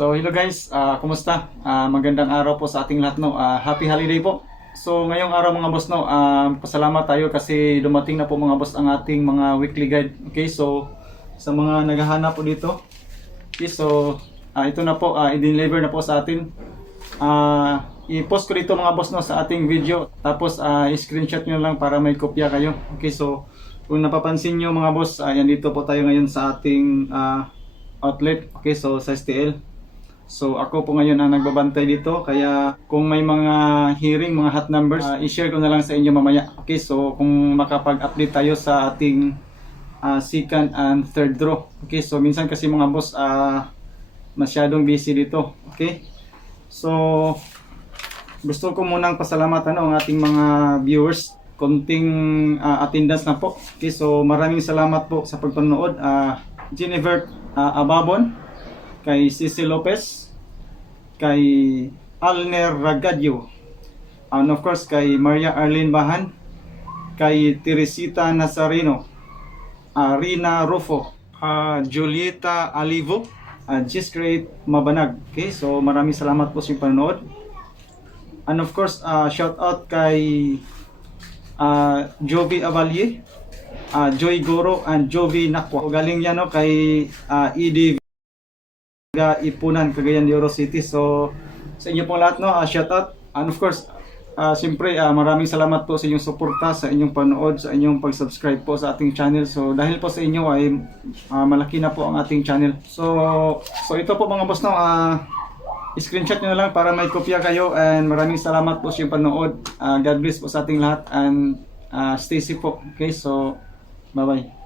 So hello guys, kumusta? Magandang araw po sa ating lahat, no. Happy holiday po. So ngayong araw mga boss, no, pasalamat tayo kasi dumating na po mga boss ang ating mga weekly guide. Okay, so sa mga naghahanap po dito. Okay, so ito na po, i-deliver na po sa atin. I-post ko dito mga boss, no, sa ating video. Tapos i-screenshot nyo lang para may kopya kayo. Okay, so kung napapansin nyo mga boss, yan dito po tayo ngayon sa ating outlet. Okay, so sa STL. So ako po ngayon ang nagbabantay dito, kaya kung may mga hearing, mga hot numbers, i-share ko na lang sa inyo mamaya. Okay, so kung makapag-update tayo sa ating second and third draw. Okay, so minsan kasi mga boss masyadong busy dito. Okay, so gusto ko munang pasalamatan ang ating mga viewers. Konting attendance na po. Okay, so maraming salamat po sa pagpanood. Jennifer Ababon, kay Cici Lopez, kay Alner Ragadio, and of course kay Maria Arlene Bahan, kay Teresita Nazareno, Rina Rufo, Julieta Alivo, Giscrate Mabanag. Okay, so maraming salamat po sa panonood. And of course, shout out kay Jovi Avalye, Joy Goro, and Jovi Nakwa. Galing yan, no, kay ED Ipunan, Cagayan de Oro City. So sa inyo pong lahat, no, shout out. And of course, siyempre maraming salamat po sa inyong suporta, sa inyong panood, sa inyong pag-subscribe po sa ating channel. So dahil po sa inyo ay malaki na po ang ating channel. So ito po mga boss, no, screenshot nyo na lang para may kopya kayo. And maraming salamat po sa inyong panood. God bless po sa ating lahat, and stay safe po. Okay, so bye bye.